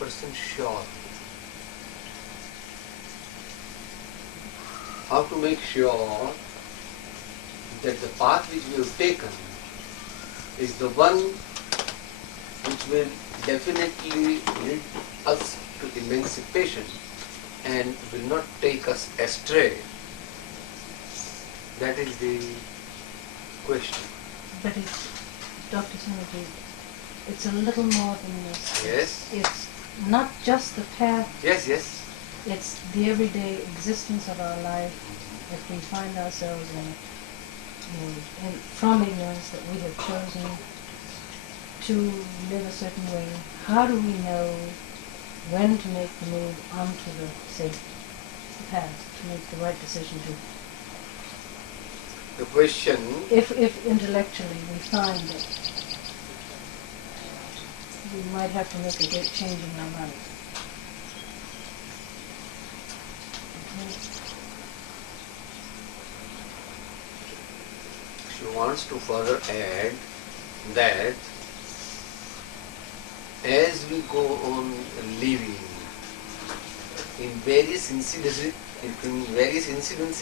100% sure. How to make sure that the path which we have taken is the one which will definitely lead us to emancipation and will not take us astray. That is the question. But it's, Dr. Sinergy, it's a little more than this. Yes? It's not just the path, Yes, yes. it's the everyday existence of our life. If we find ourselves from ignorance that we have chosen to live a certain way, how do we know when to make the move onto the safe path, to make the right decision to? The question, If intellectually we find that we might have to make a great change in our life. she wants to further add that as we go on living in various incidences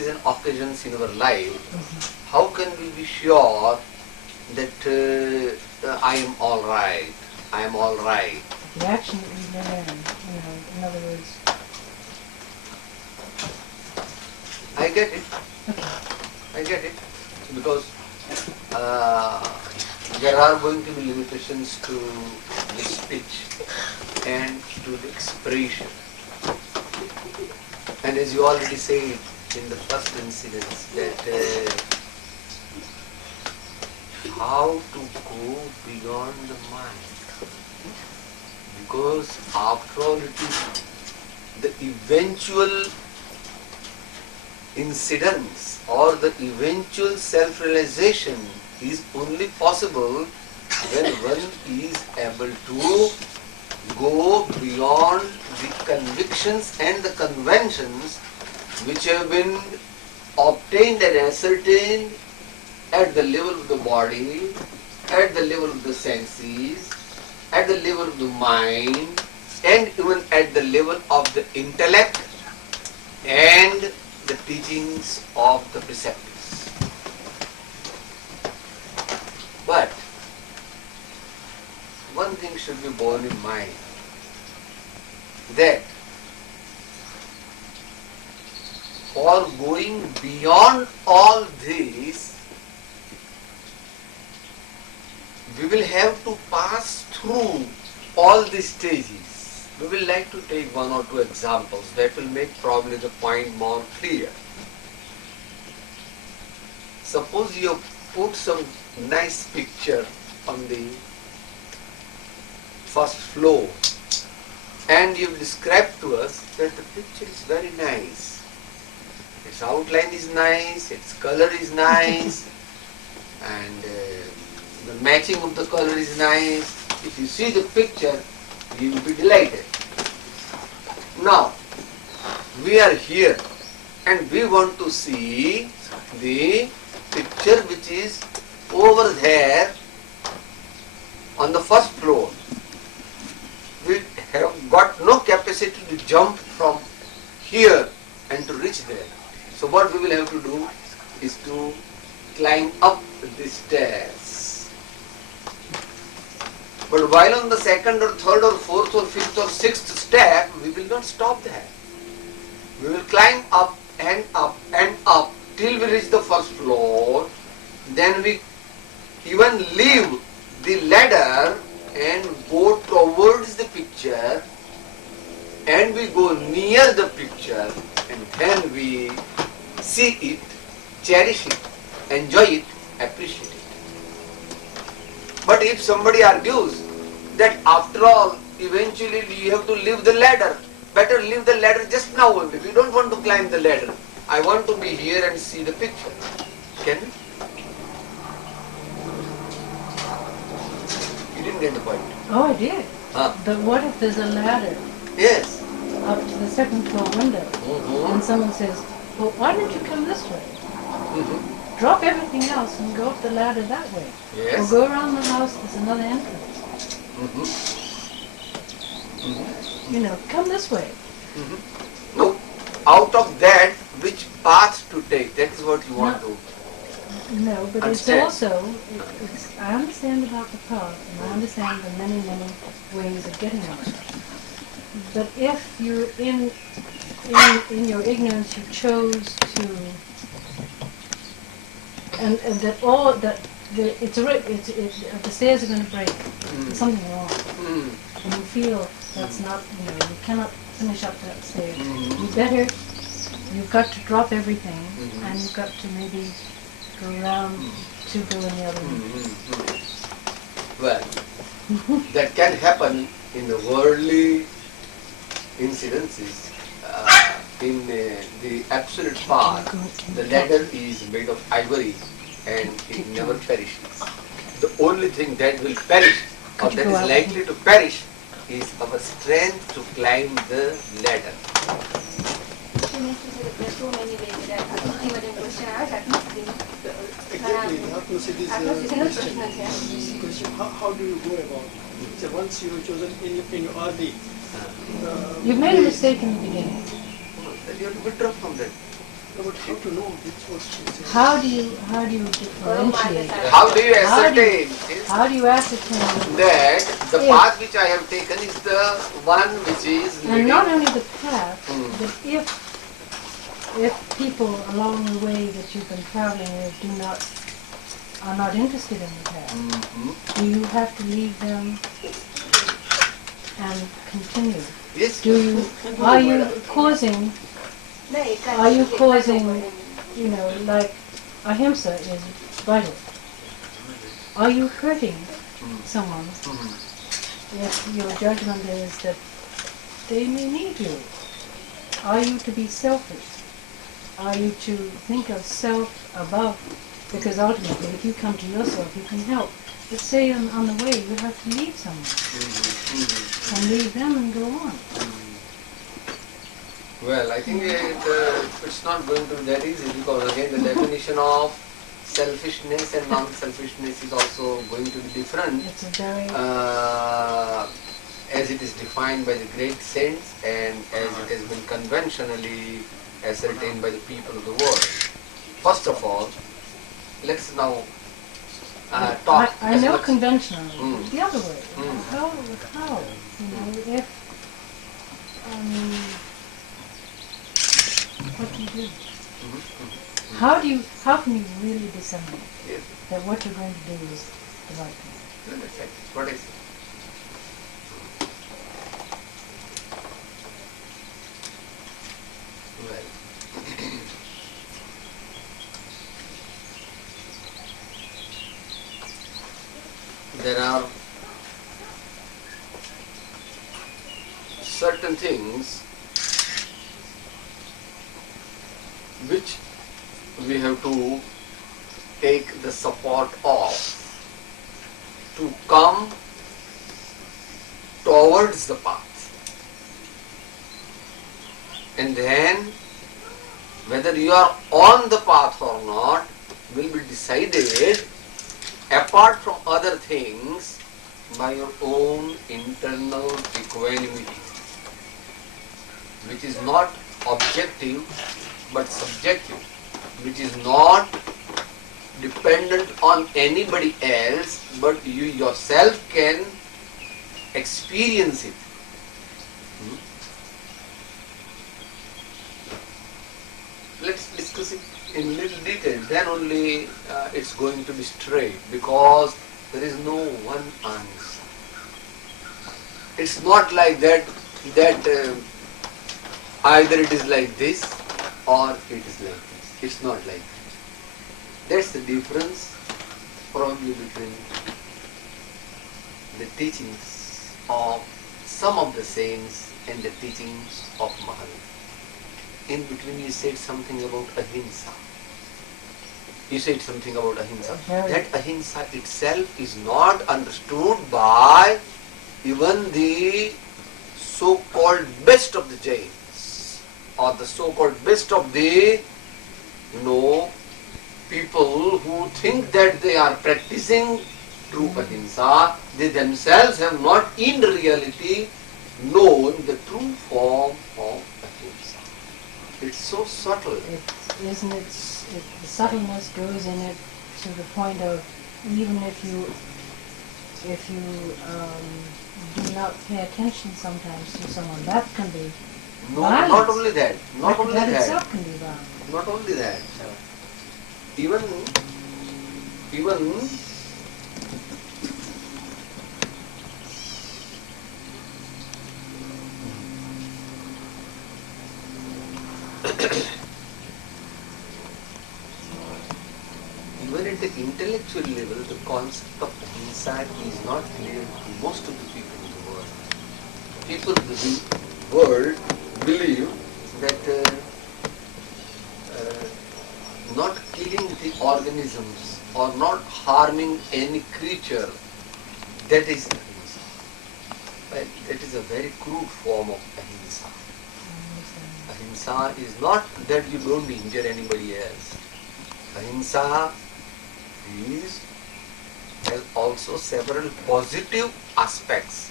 and occasions in our life, how can we be sure that I am all right, I am all right? The action that we live in other words. I get it. Okay. I get it. Because there are going to be limitations to the speech and to the expression. And as you already said in the first incident, that how to go beyond the mind. Because after all, it is the eventual incidence or the eventual self-realization is only possible when one is able to go beyond the convictions and the conventions which have been obtained and ascertained at the level of the body, at the level of the senses, at the level of the mind, and even at the level of the intellect and the teachings of the preceptors. But one thing should be borne in mind, that for going beyond all this, we will have to pass through all these stages. We will like to take one or two examples that will make probably the point more clear. Suppose you have put some nice picture on the first floor and you have described to us that the picture is very nice. Its outline is nice, its color is nice, and the matching of the color is nice. If you see the picture, you will be delighted. Now, we are here and we want to see the picture which is over there on the first floor. We have got no capacity to jump from here and to reach there. So what we will have to do is to climb up the stairs. But while on the second or third or fourth or fifth or sixth step, we will not stop there. We will climb up and up and up till we reach the first floor. Then we even leave the ladder and go towards the picture, and we go near the picture, and then we see it, cherish it, enjoy it, appreciate it. But if somebody argues that after all, eventually you have to leave the ladder, better leave the ladder just now only. We don't want to climb the ladder. I want to be here and see the picture. Can we? You didn't get the point. Oh, I did. Huh? But what if there's a ladder Yes. up to the second floor window, and someone says, well, why don't you come this way? Drop everything else and go up the ladder that way. Yes. Or go around the house, there's another entrance. come this way. No, out of that, which path to take? That is what you want to. No, but Understand. it's also, I understand about the path, and I understand the many, many ways of getting on it. But if you're in your ignorance, you chose to, and that all that the stairs are going to break. There's something wrong, and you feel that's not, you cannot finish up that stair. You've got to drop everything, and you've got to maybe go around to go in the other way. Well, that can happen in the worldly incidences. In the absolute path, the ladder is made of ivory and it never perishes. The only thing that will perish or that is likely to perish is our strength to climb the ladder. She means to say that there are so many ways that even in question I was Exactly, Atmas, it is question. question. How do you go about it? So once you have chosen in your early, You've made a mistake in the beginning. Then you have to withdraw from that. but how to know which was How do you differentiate? How do you ascertain How do you ascertain? that the If- path which I have taken is the one which is And leading? not only the path, but if people along the way that you've been traveling with are not interested in the path, do you have to leave them and continue? Yes. Are you causing, like ahimsa is vital. Are you hurting someone if your judgment is that they may need you? Are you to be selfish? Are you to think of self above? Because ultimately, if you come to yourself, you can help. But say on the way, you have to leave someone. And leave them and go on. Well, I think it's not going to be that easy because again the definition of selfishness and non-selfishness is also going to be different It's a very... as it is defined by the great saints and as it has been conventionally ascertained by the people of the world. First of all, let's now talk. I as know much- conventionally, the other way. How? If... what do you do? How can you really discern Yes. that what you're going to do is the right thing? That's right. What is it? Well, there are certain things which we have to take the support of to come towards the path. And then whether you are on the path or not will be decided apart from other things by your own internal equanimity, which is not objective but subjective, which is not dependent on anybody else, but you yourself can experience it. Let's discuss it in little detail, then only it's going to be straight, because there is no one answer. It's not like that either it is like this or it is like this. It's not like that. That's the difference probably between the teachings of some of the saints and the teachings of Mahavir. In between you said something about ahimsa. You said something about ahimsa. That ahimsa itself is not understood by even the so-called best of the Jains or the so-called best of the people who think that they are practicing true ahimsa. They themselves have not in reality known the true form of ahimsa. It's so subtle. The subtleness goes in it to the point of even if you do not pay attention sometimes to someone, that can be No, violence. not only that. Not only that that. itself can be violent. Not only that. Even even at the intellectual level, the concept of ahimsa is not clear to most of the people in the world. People of the world believe that not killing the organisms or not harming any creature, that is ahimsa. Well, that is a very crude form of ahimsa. Ahimsa is not that you don't injure anybody else. Ahimsa has also several positive aspects.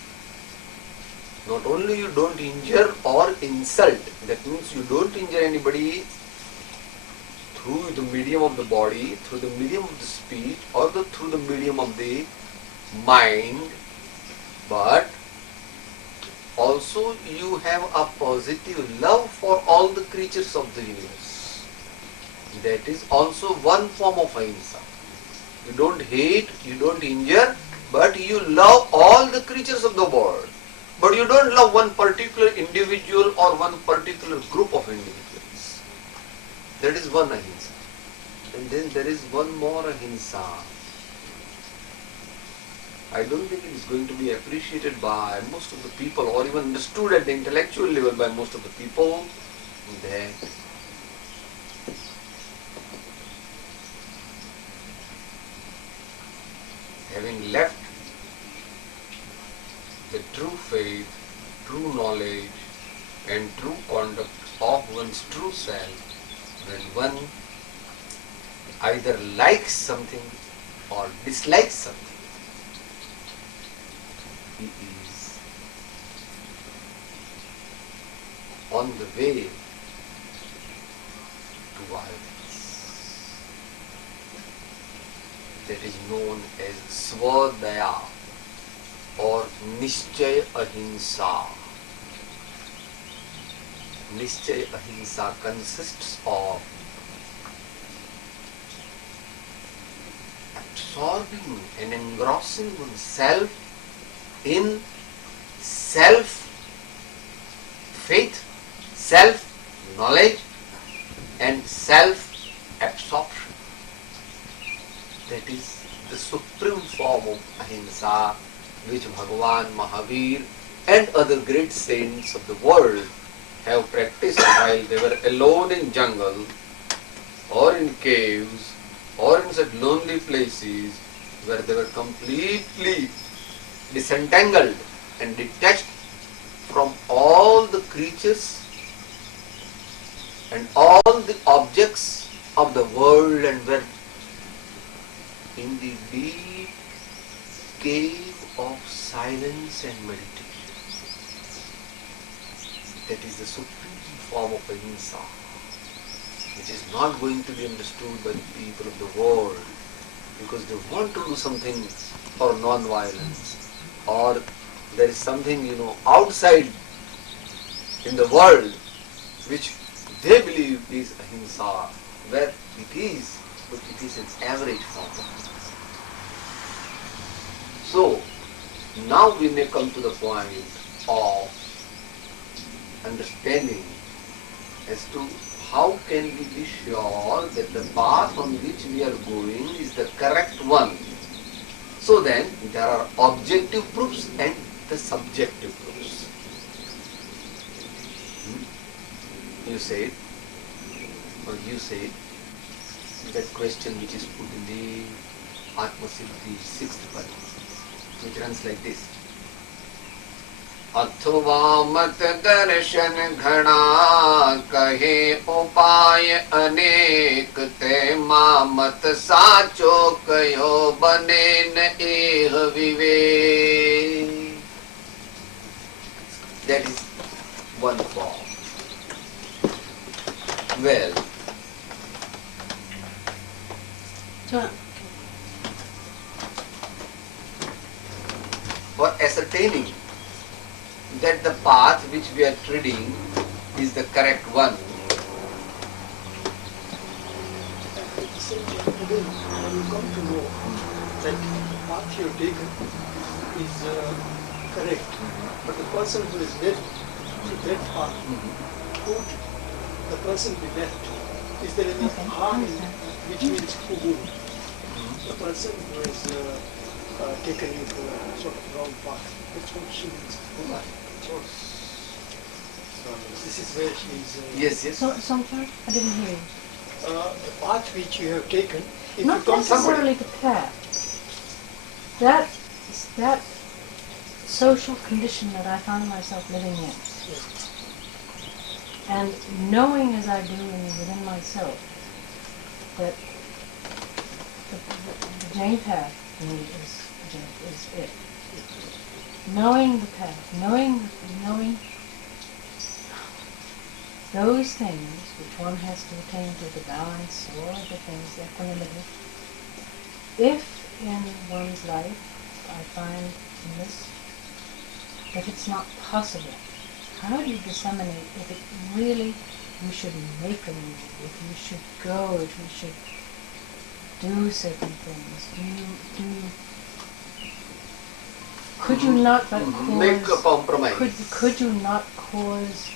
Not only you don't injure or insult, that means you don't injure anybody through the medium of the body, through the medium of the speech, or through the medium of the mind, but also you have a positive love for all the creatures of the universe. That is also one form of ahimsa. You don't hate, you don't injure, but you love all the creatures of the world. But you don't love one particular individual or one particular group of individuals. That is one ahimsa. And then there is one more ahimsa. I don't think it is going to be appreciated by most of the people or even understood at the intellectual level by most of the people. That having left the true faith, true knowledge and true conduct of one's true self, when one either likes something or dislikes something, he is on the way to violence. That is known as Swadaya or Nishchay Ahimsa. Nishchay Ahimsa consists of absorbing and engrossing oneself in self-faith, self-knowledge and self-absorption. That is the supreme form of ahimsa which Bhagavan, Mahavir and other great saints of the world have practiced while they were alone in jungle or in caves or in such lonely places where they were completely disentangled and detached from all the creatures and all the objects of the world and were in the deep cave of silence and meditation. That is the supreme form of ahimsa, which is not going to be understood by the people of the world because they want to do something for non-violence, or there is something outside in the world which they believe is ahimsa, where it is, but it is an average form of ahimsa. So, now we may come to the point of understanding as to how can we be sure that the path on which we are going is the correct one. So then, there are objective proofs and the subjective proofs. You said that question which is put in the Atma Siddhi 6th pad, which runs like this. अथवा मत दर्शन घना कहे उपाय अनेक ते मा मत साचो कयो बने न एह विवेक. That is one form. Well, So, for ascertaining that the path which we are treading is the correct one, At the same time, again, when you come to know that the path you have taken is correct, but the person who is led to that path, would the person be left? Is there any Okay, harm in understand. which means who would? The person who is taken into a sort of wrong path. That's what she means. This is where she is. yes, yes. so, sorry, I didn't hear you. The path which you have taken, if Not you come to necessarily the path. That social condition that I found myself living in, and knowing as I do within myself that the Jane path for me is it. Knowing the path, knowing those things which one has to attain to the balance or the things, equanimity. If in one's life I find in this that it's not possible, how do you disseminate if it really, you should make a move, if you should go, if you should do certain things, could you not but cause, Make a compromise. could you not cause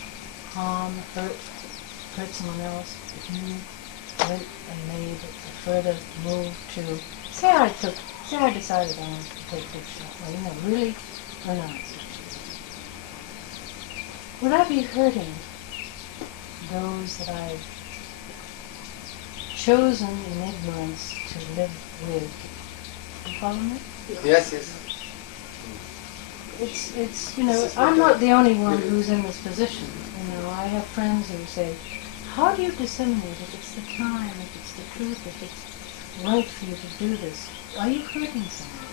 harm, hurt someone else if you went and made a further move to, say I decided I wanted to take this shot, or really renounce it. Would I be hurting those that I've chosen in ignorance to live with? You follow me? Yes, yes. It's I'm not the only one who's in this position. I have friends who say, how do you disseminate if it's the time, if it's the truth, if it's right for you to do this? Are you hurting someone?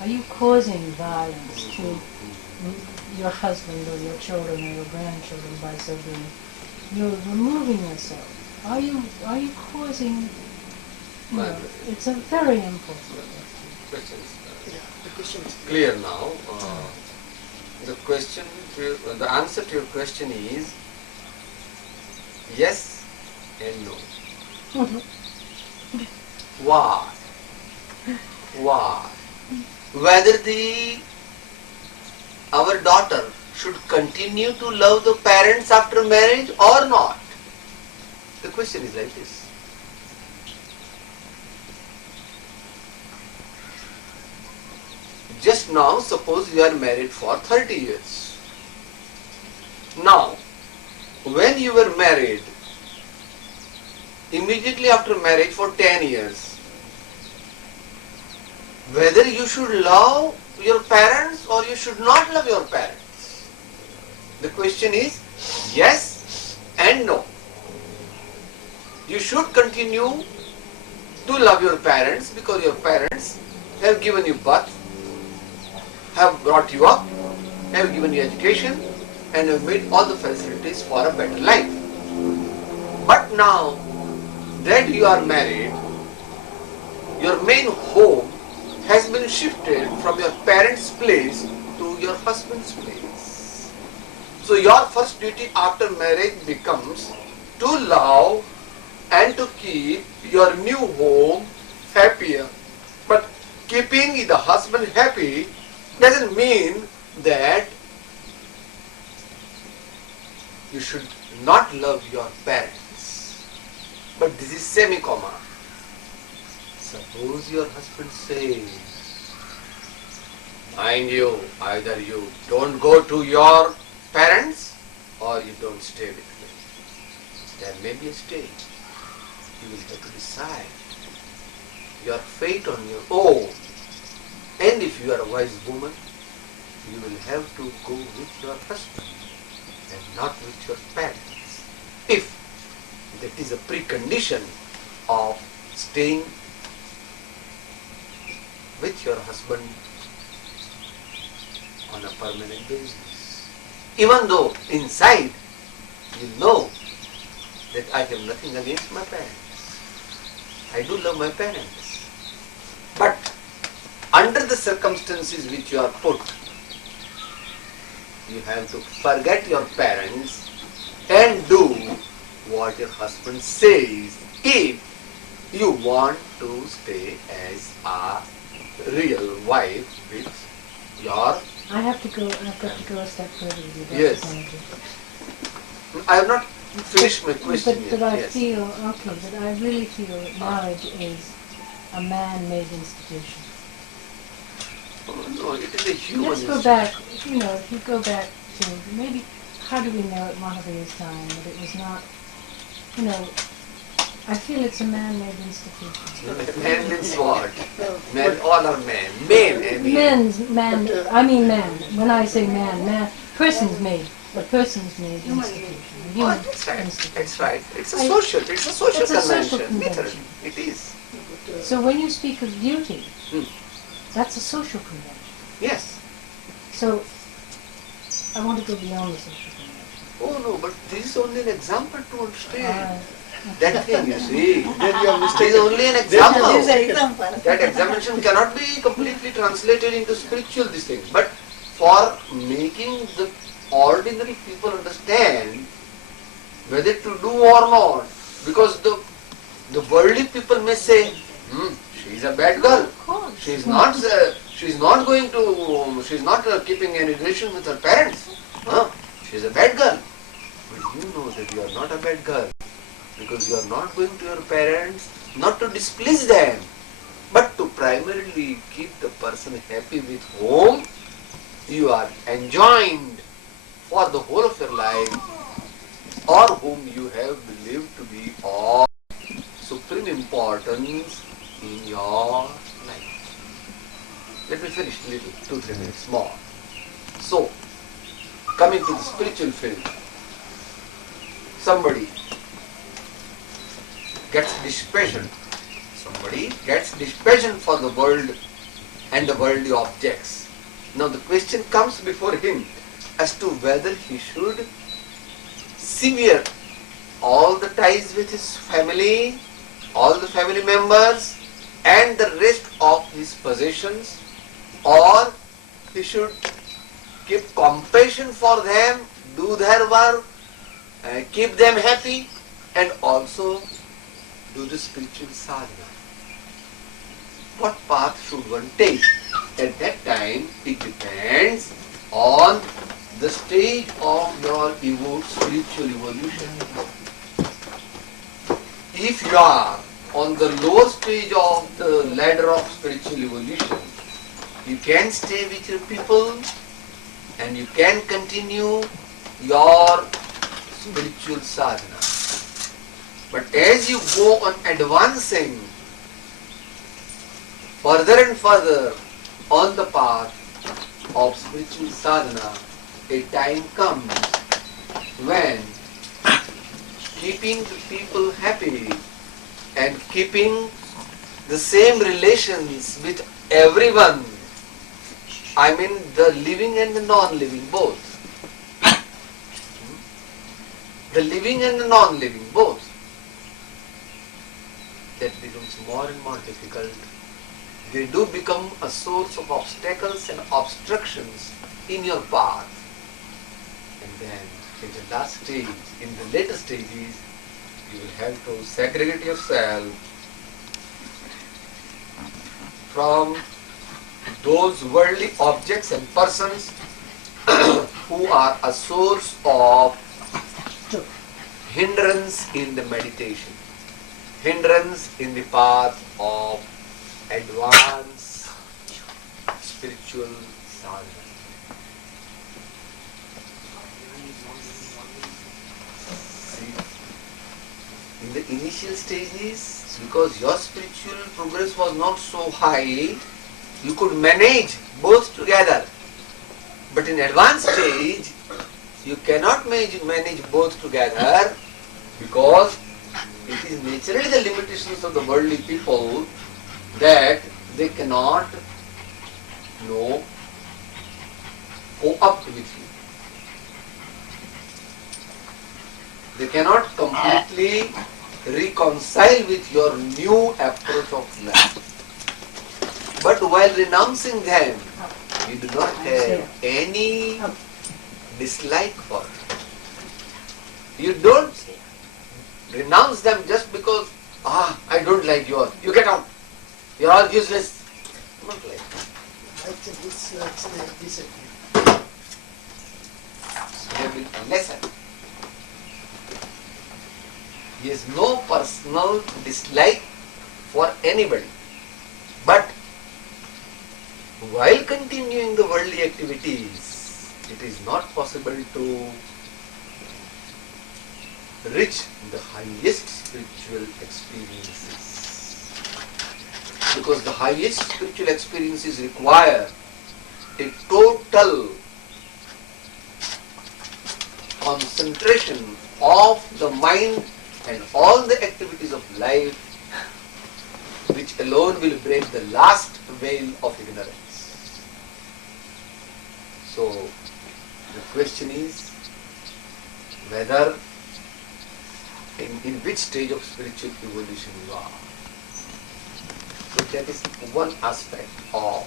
Are you causing violence to your husband or your children or your grandchildren by so doing? You're removing yourself. Are you causing, it's a very important Question Yeah, the question is clear now. The answer to your question is yes and no. Why? Why? Whether our daughter should continue to love the parents after marriage or not. The question is like this. Just now, suppose you are married for 30 years. Now, when you were married, immediately after marriage for 10 years, whether you should love your parents or you should not love your parents. The question is yes and no. You should continue to love your parents because your parents have given you birth, have brought you up, have given you education, and have made all the facilities for a better life. But now that you are married, your main home has been shifted from your parents' place to your husband's place. So your first duty after marriage becomes to love and to keep your new home happier. But keeping the husband happy doesn't mean that you should not love your parents. But this is semi-comma. Suppose your husband says, mind you, either you don't go to your parents or you don't stay with me. There may be a stage. You will have to decide your fate on your own. And if you are a wise woman, you will have to go with your husband and not with your parents. If that is a precondition of staying with your husband on a permanent basis. Even though inside you know that I have nothing against my parents. I do love my parents. But under the circumstances which you are put, you have to forget your parents and do what your husband says if you want to stay as a real wife with your... I've got to go a step further with you, Dr. Yes. Banerjee. I have not finished my question But yet. I Yes. feel, but I really feel that marriage is a man-made institution. Oh, no, it is a human Let's go institution. back, if you go back to maybe, how do we know at Mahavir's time that it was not, I feel it's a man-made institution. Man means what? No, Men, all are men. Men, I mean. Man, I mean man. When I say man, person's made, but person's made Human institution. Oh, Human that's right. institution. That's right. It's a I- social. It's a social It's a social convention. convention. Literally, it is. So when you speak of duty, Hmm. that's a social convention. Yes. So I want to go beyond the social convention. Oh no, but this is only an example to understand. Uh, That thing, you see, then you are it is mistaken. only an Then example. you are mistaken. That examination cannot be completely translated into spiritual this thing. But for making the ordinary people understand whether to do or not, because the worldly people may say, she is a bad girl. Of course. She's not going to, she's not keeping any relation with her parents. She's a bad girl. But you know that you are not a bad girl. Because you are not going to your parents not to displease them, but to primarily keep the person happy with whom you are enjoined for the whole of your life, or whom you have believed to be of supreme importance in your life. Let me finish a little, 2-3 minutes more. So, coming to the spiritual field, somebody gets dispassion. Somebody gets dispassion for the world and the worldly objects. Now the question comes before him as to whether he should sever all the ties with his family, all the family members, and the rest of his possessions, or he should keep compassion for them, do their work, keep them happy, and also do the spiritual sadhana. What path should one take? At that time, it depends on the stage of your spiritual evolution. If you are on the lower stage of the ladder of spiritual evolution, you can stay with your people and you can continue your spiritual sadhana. But as you go on advancing further and further on the path of spiritual sadhana, a time comes when keeping the people happy and keeping the same relations with everyone, I mean the living and the non-living both. The living and the non-living both. That becomes more and more difficult. They do become a source of obstacles and obstructions in your path. And then in the last stage, in the later stages, you will have to segregate yourself from those worldly objects and persons who are a source of hindrance in the meditation, hindrance in the path of advanced spiritual sadhana. See, in the initial stages, because your spiritual progress was not so high, you could manage both together. But in advanced stage, you cannot manage both together, because it is naturally the limitations of the worldly people that they cannot go up with you. They cannot completely reconcile with your new approach of life. But while renouncing them, you do not have any dislike for it. You don't renounce them just because, I don't like yours. You get out. You're all useless. Not like that. I think it's actually disagreement. There will be lesson. He has no personal dislike for anybody. But while continuing the worldly activities, it is not possible to reach the highest spiritual experiences. Because the highest spiritual experiences require a total concentration of the mind and all the activities of life, which alone will break the last veil of ignorance. So, the question is whether in which stage of spiritual evolution you are. So that is one aspect of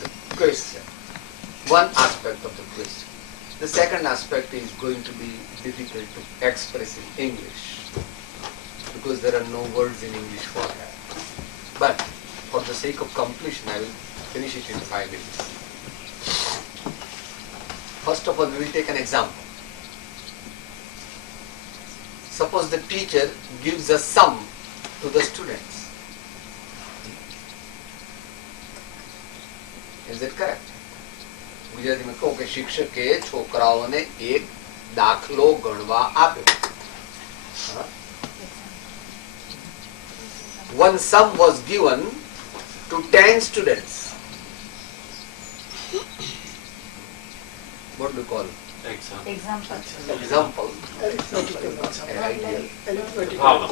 the question. One aspect of the question. The second aspect is going to be difficult to express in English because there are no words in English for that. But for the sake of completion, I will finish it in 5 minutes. First of all, we will take an example. Suppose the teacher gives a sum to the students. Is that correct? ગુજરાતીમાં કહું કે શિક્ષકે છોકરાઓને એક દાખલો ગણવા આપ્યો. One sum was given to 10 students. What do you call it? Example. Example. Arithmetical example. Ideal. Arithmetical. Problem.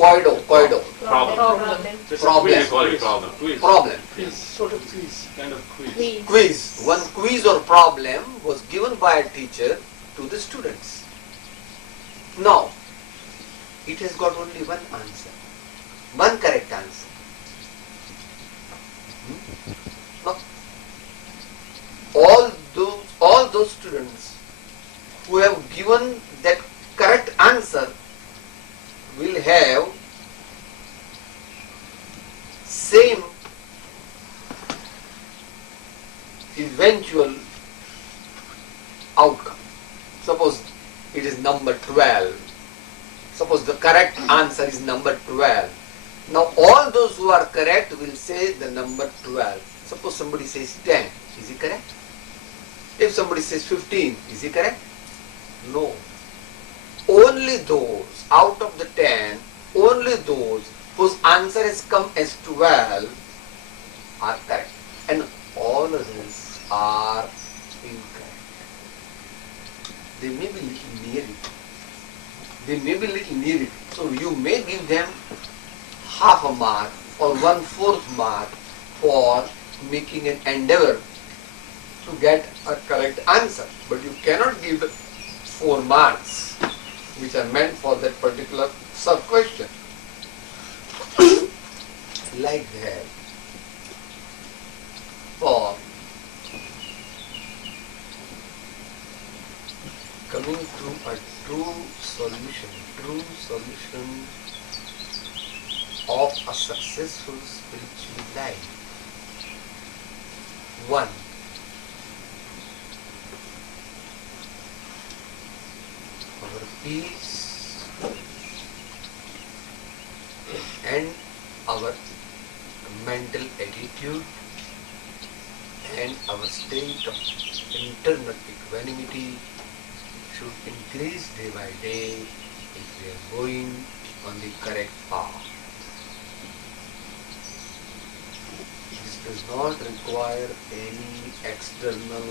Koido. Problem. Just Problem. We call it problem. Quiz. Problem. Quiz, sort of quiz. Kind of quiz. Quiz. One quiz or problem was given by a teacher to the students. Now, it has got only one answer. One correct answer. Now, all those students who have given that correct answer will have same eventual outcome. Suppose it is number 12. Suppose the correct answer is number 12. Now all those who are correct will say the number 12. Suppose somebody says 10. Is he correct? If somebody says 15, is he correct? No. Only those out of the 10, only those whose answer has come as 12 are correct. And all others are incorrect. They may be little near it. They may be little near it. So you may give them half a mark or 1/4 mark for making an endeavor to get a correct answer. But you cannot give 4 marks which are meant for that particular sub-question. Like that. For coming to a true solution of a successful spiritual life. 1. Our peace and our mental attitude and our state of internal equanimity should increase day by day if we are going on the correct path. This does not require any external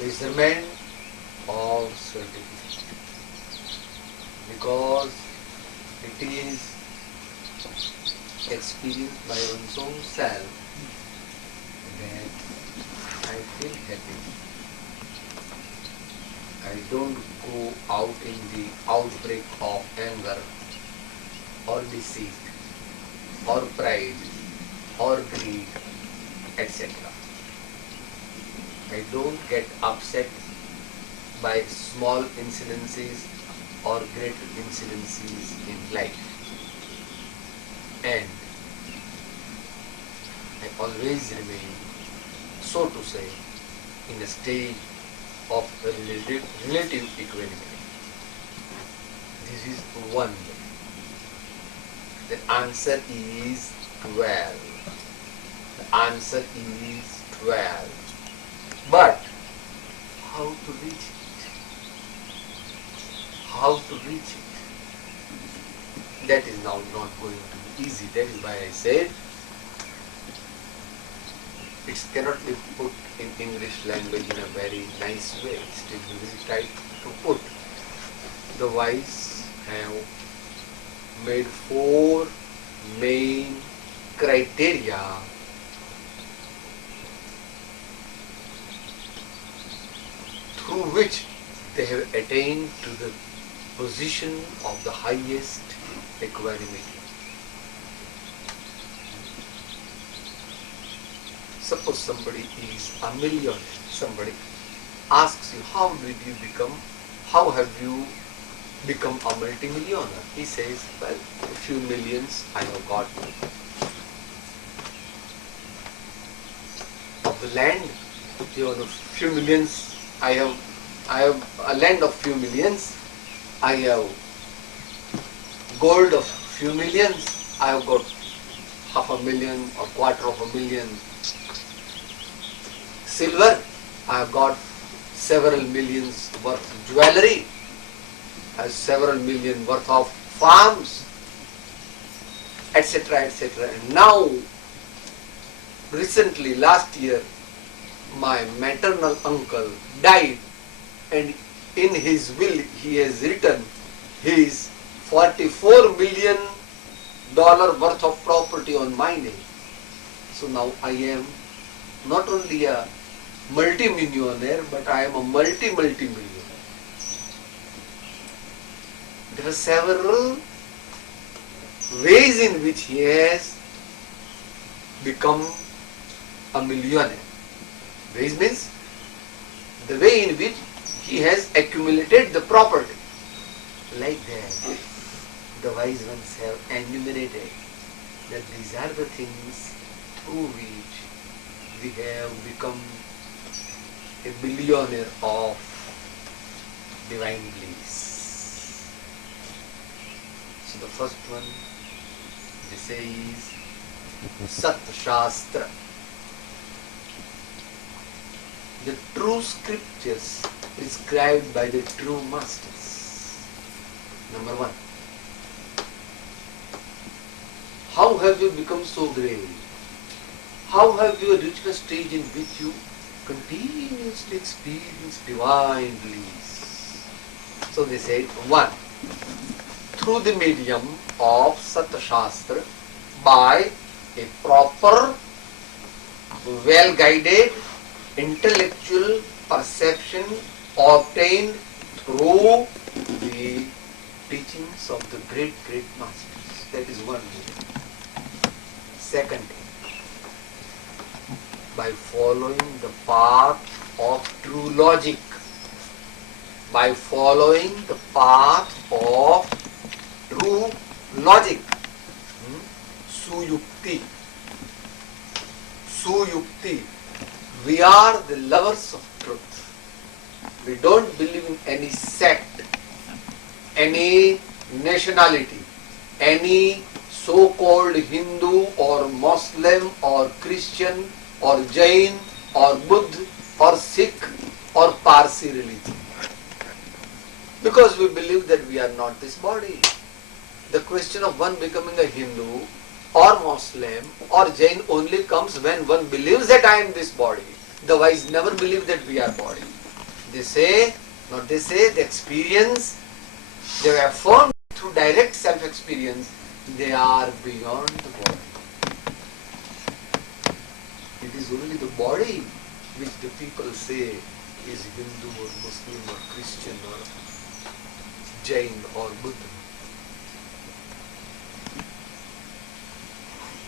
measurement or certificate, because it is experienced by one's own self that I feel happy, I I don't go out in the outbreak of anger or deceit or pride or greed, etc. I don't get upset by small incidences or great incidences in life. And I always remain, so to say, in a state of relative equanimity. This is one way. The answer is 12. The answer is 12. But how to reach it? How to reach it? That is now not going to be easy. That is why I said it cannot be put in English language in a very nice way. Still very tight to put. The wise have made 4 main criteria through which they have attained to the position of the highest equanimity. Suppose somebody is a millionaire. Somebody asks you, how have you become a multimillionaire? He says, well, a few millions I have got. Of the land, a few millions, I have a land of few millions, I have gold of few millions, I have got $500,000 or $250,000. Silver, I have got several millions worth of jewelry, I have several million worth of farms, etc., etc. And now, recently, last year, my maternal uncle died, and in his will he has written his $44 million worth of property on my name. So now I am not only a multi-millionaire, but I am a multi-millionaire. There are several ways in which he has become a millionaire. Ways means the way in which he has accumulated the property. Like that, the wise ones have enumerated that these are the things through which we have become a billionaire of divine bliss. So the first one, they say, is Sat Shastra. The true scriptures prescribed by the true masters. Number 1. How have you become so great? How have you reached a stage in which you continuously experience divine bliss? So they said, 1. Through the medium of Sat Shastra, by a proper, well-guided, intellectual perception obtained through the teachings of the great masters. That is one way. Second, by following the path of true logic. By following the path of true logic. Suyukti. Suyukti. We are the lovers of truth. We don't believe in any sect, any nationality, any so-called Hindu or Muslim or Christian or Jain or Buddha or Sikh or Parsi religion. Because we believe that we are not this body. The question of one becoming a Hindu or Muslim or Jain only comes when one believes that I am this body. The wise never believe that we are body. They say, the experience, they have found through direct self-experience, they are beyond the body. It is only the body which the people say is Hindu or Muslim or Christian or Jain or Buddha.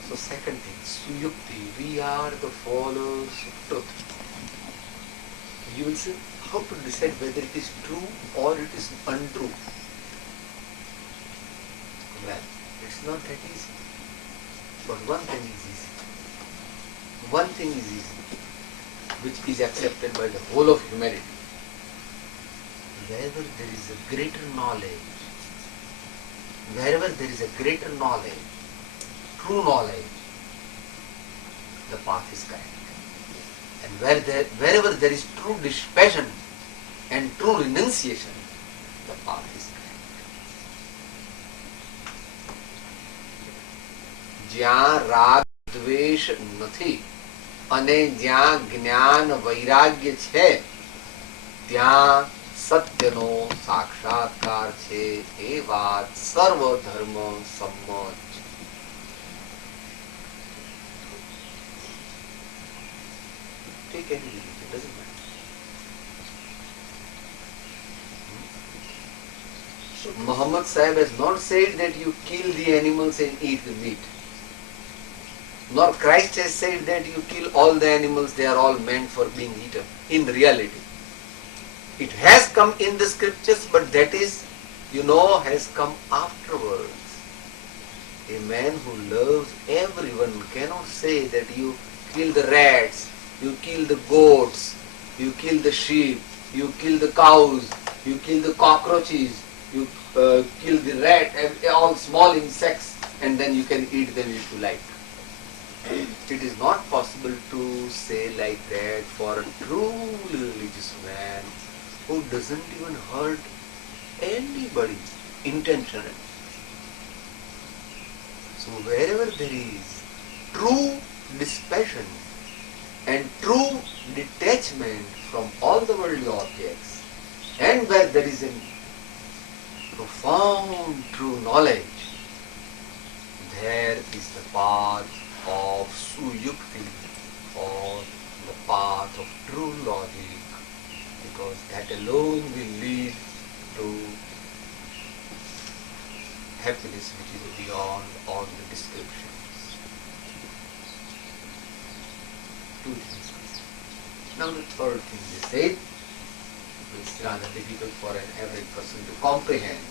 So second thing, Suyukti, we are the followers of truth. You will say, how to decide whether it is true or it is untrue? Well, it's not that easy. But one thing is easy. One thing is easy, which is accepted by the whole of humanity. Wherever there is a greater knowledge, wherever there is a greater knowledge, true knowledge, the path is correct. And wherever there is true dispassion and true renunciation, the path is correct. જ્યાં રાગ દ્વેષ નથી અને જ્યાં જ્ઞાન વૈરાગ્ય છે ત્યાં સત્યનો સાક્ષાત્કાર છે એ વાત સર્વ ધર્મ સંમત છે. Take any religion, doesn't matter. Muhammad Sahib has not said that you kill the animals and eat the meat. Nor Christ has said that you kill all the animals, they are all meant for being eaten. In reality, it has come in the scriptures, but that is, has come afterwards. A man who loves everyone cannot say that you kill the rats, you kill the goats, you kill the sheep, you kill the cows, you kill the cockroaches, you kill the rat, all small insects, and then you can eat them if you like. It is not possible to say like that for a true religious man who doesn't even hurt anybody intentionally. So wherever there is true dispassion and true detachment from all the worldly objects, and where there is a profound true knowledge, there is the path of Suyukti, or the path of true logic, because that alone will lead to happiness which is beyond all the descriptions. Two things. Now the third thing they said, which is rather difficult for an average person to comprehend.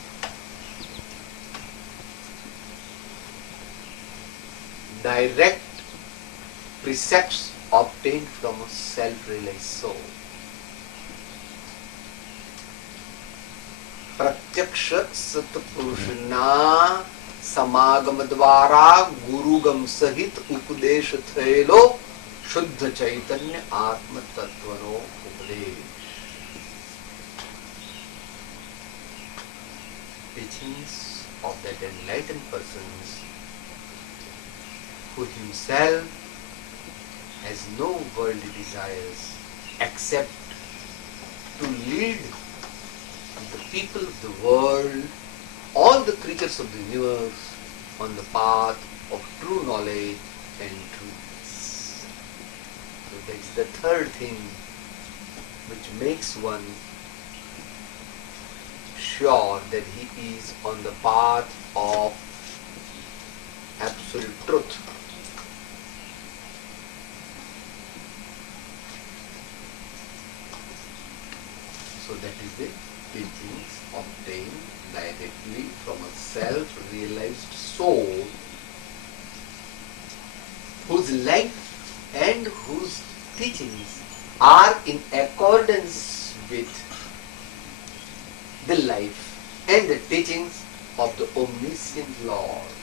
Direct precepts obtained from a self-realized soul. પ્રત્યક્ષ સત્પુરુષના સમાગમ દ્વારા ગુરુગમ સહિત ઉપદેશ થયેલો શુદ્ધ ચૈતન્ય આત્મ તત્વનો ઉપદેશ. Teachings of that enlightened persons who himself has no worldly desires except to lead the people of the world, all the creatures of the universe, on the path of true knowledge and truth. So that's the third thing which makes one sure that he is on the path of absolute truth. So that is the teachings obtained directly from a self-realized soul whose life and whose teachings are in accordance with the life and the teachings of the omniscient Lord.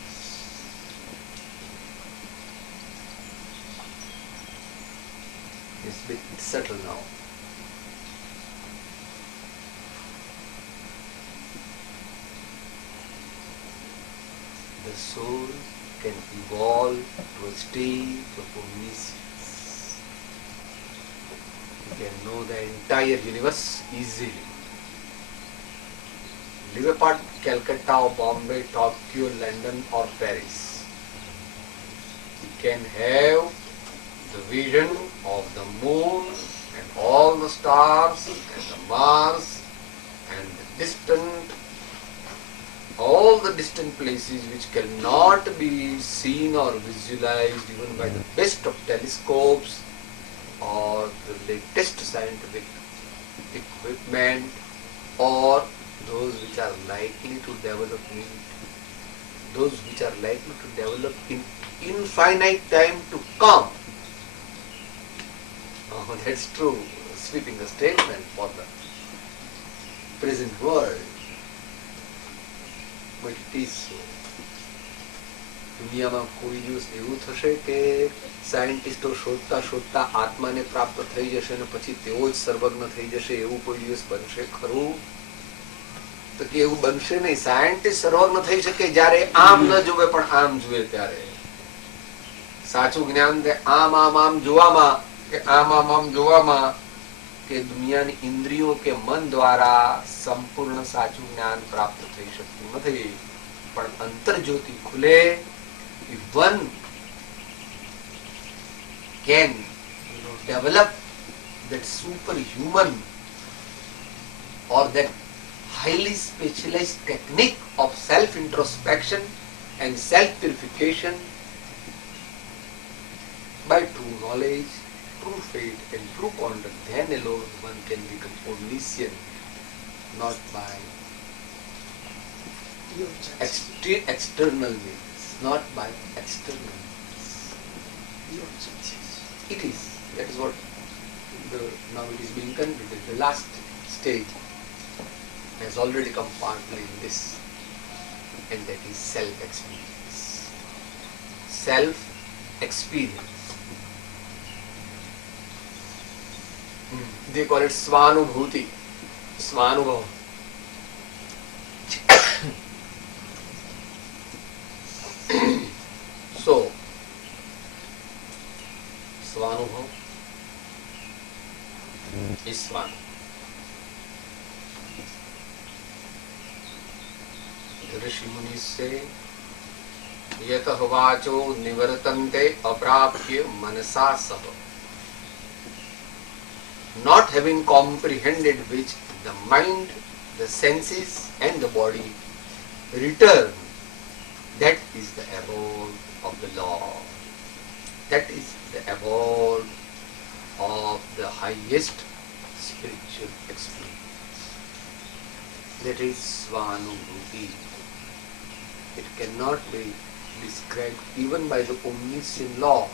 It's a bit subtle now. The soul can evolve to a state of omniscience. You can know the entire universe easily. Live apart Calcutta or Bombay, Tokyo, London or Paris. You can have the vision of the moon and all the stars and the Mars and the distant, all the distant places which cannot be seen or visualized even by the best of telescopes or the latest scientific equipment, or those which are likely to develop in infinite time to come. Oh, that's true, sweeping a statement for the present world. But it is so. દુનિયામાં કોઈ દિવસ એવું થશે કે સાયન્ટિસ્ટો શોધતા શોધતા આત્માને પ્રાપ્ત થઈ જશે અને પછી તેઓ જ સર્વજ્ઞ થઈ જશે, એવું કોઈ દિવસ બનશે ખરું? તો કે એવું બનશે નહીં. સાયન્ટિસ્ટ સર્વજ્ઞ થઈ શકે જ્યારે આમ ન જોવે પણ આમ જુએ ત્યારે. સાચું જ્ઞાન આમ આમ આમ જોવામાં કે આમ જોવામાં કે દુનિયાની ઇન્દ્રિયો કે મન દ્વારા સંપૂર્ણ સાચું જ્ઞાન પ્રાપ્ત થઈ શકતું નથી. પણ અંતર્જ્યોતિ ખુલે. If one can develop that superhuman or that highly specialized technique of self-introspection and self-purification by true knowledge, true faith and true conduct, then alone one can become omniscient, not by external means. Not by external means. It is. That is what now it is being concluded. The last stage has already come partly in this, and that is self-experience. Self-experience. They call it Svanubhuti. Svanubhav. So, स्वानुभव is Svan. The Rishi Munis say, यतः वाचो निवर्तन्ते अप्राप्य मनसा सह. Not having comprehended which, the mind, the senses and the body return. That is the abode of the Lord. That is the abode of the highest spiritual experience. That is Svanubhuti. It cannot be described even by the omniscient Lord.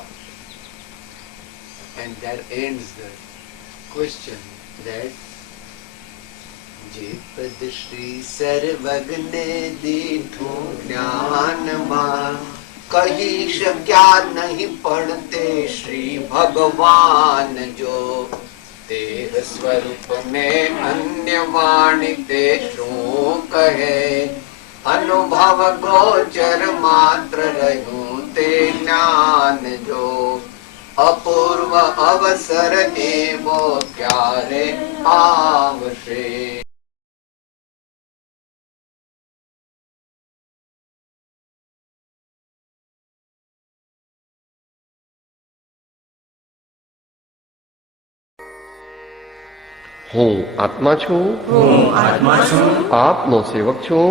And there ends the question that जे पद श्री सर्वज्ञ दीठो ज्ञान मान कही शक्या नहीं पढ़ते श्री भगवान जो Teh स्वरूप में अन्य वाणी ते शो कहे अनुभव गोचर मात्र रहूं ते ज्ञान जो अपूर्व अवसर एवो क्यारे आवशे. હું આત્મા છું, આપનો સેવક છું,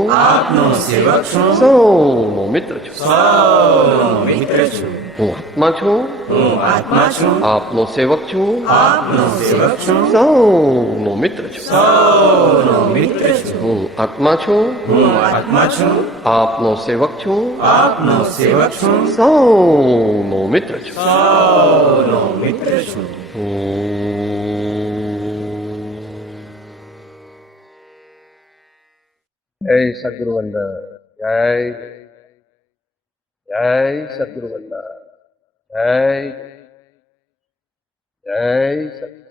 સૌનો મિત્ર છું. હું આત્મા છું, આપનો સેવક છું, સૌનો મિત્ર છું. હું આત્મા છું, આપનો સેવક છું, સૌનો મિત્ર છું. જય સદગુરુ વંદન. જય સદગુરુ વંદન. જય સદગુરુ.